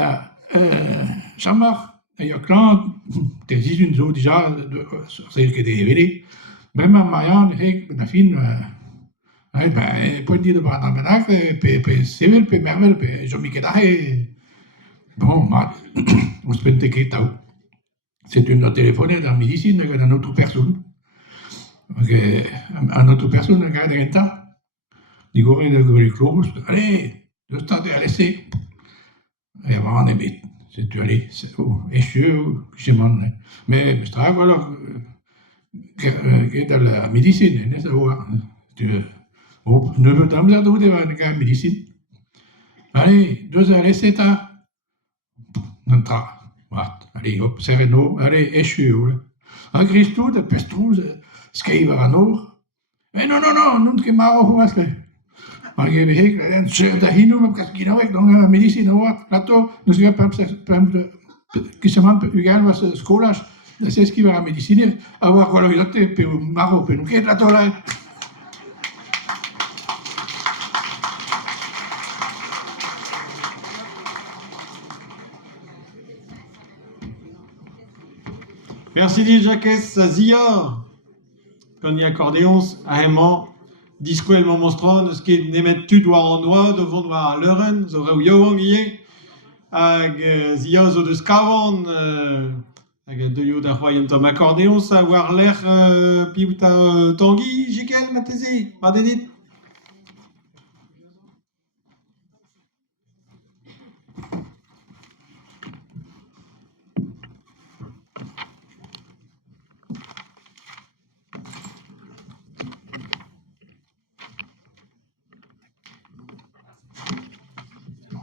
Ja, jammer, ja klar, der ist so déjà, zeker de weet même en Marianne, ik na fin, poi dire par na benak, pe sevel, pe mervel, pe jo mi kedahe, bon, ma, on se pente que tau. C'est une téléphone dans médecine, dans autre personne. À notre personne, regarde renta. Digo, le clobus, allez, de stade à laisser. Et avant, on est c'est tu allé, c'est écheux, je m'en ai. Mais je travaille alors, que dans la médecine, n'est-ce pas? Tu ne veux pas me dire de la médecine. Allez, 2 heures, laissez ta. Non, tra. Allez, hop, sereno, allez, écheux. A Christou, de Pestrous, skriver han ord. Non, non que maro hoasle. Man gebe hek, da hinu med kaskina weg, nogle medicin ord. Lato, nu skal jeg pam kisaman ugal was skolas, da se skriver a medicine, avoir koloidote pe maro pe nu ket lato la. Merci di Jacques Zia. Quand il y a accordéons, aimant, disco el monstron, ce qui nemet tu doit en noix, devant noir à l'euren, zore ou yowang yé, ag Zia zo de skavan, ag de yo da royaume tom accordéons, avoir l'air piouta tanguy, jikel, matezi, pas d'édite.